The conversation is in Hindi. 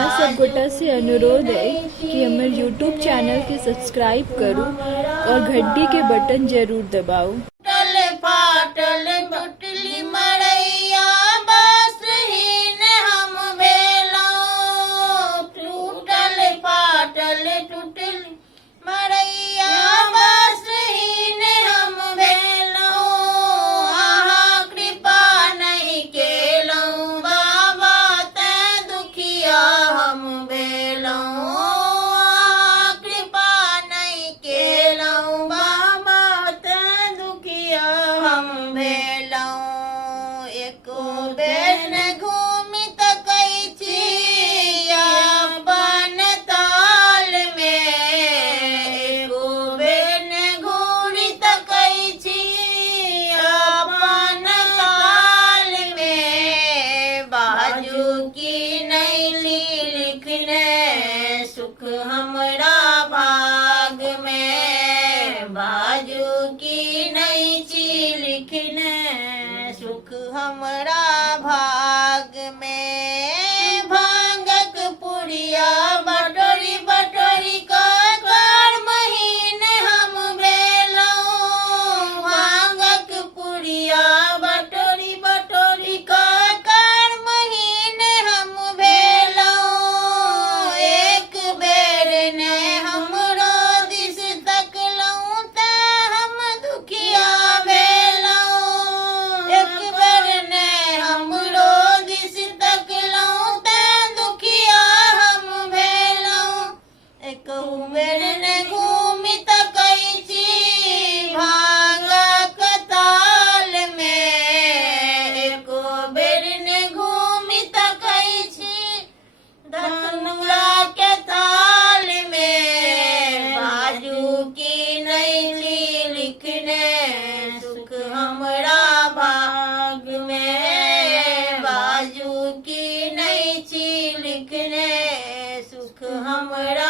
अहाँ सब गोटा से अनुरोध है कि हमारे यूट्यूब चैनल के सब्सक्राइब करूँ और घंटी के बटन जरूर दबाओ। टूटल फाटल टूटली मड़ैया बसहीन हम भेलौं। टूटल फाटल टूटली मड़ैया बसहीन हम भेलौं। अहाँ कृपा नहीं केलौं बाबा तैं दुखिया हम भेलौं। अहाँ कृपा नहीं केलौं बाबा तैं दुखिया हम भेलौं। एको बेर न घूमि तकै छी अपन ताल में। एको बेर न घूमि तकै छी अपन ताल में। बाजू की नहीं लिखने सुख हमरा भाग में। बाजू की नहीं छी लिखने सुख हमरा भाग में। भांगक पुड़िया बटोरी बटोरी कर महीन हम भेलौं। भांगक पुड़िया बटोरी बटोरी कर महीन हम भेलौं। एक बेर ने हमरो दिस तकलौं तैं हम दुखिया भेलौं। एक बेर ने हमरो दिस तकलौं तैं दुखिया हम भेलौं। एकहु बेर ने घूमि तकै छी भांगक ताल में। एको बेर ने घूमि तकै छी धतूरा के ताल में। बाजू की नहीं छी लिखने सुख हमरा भाग में। बाजू की नहीं छी लिखने सुख हमरा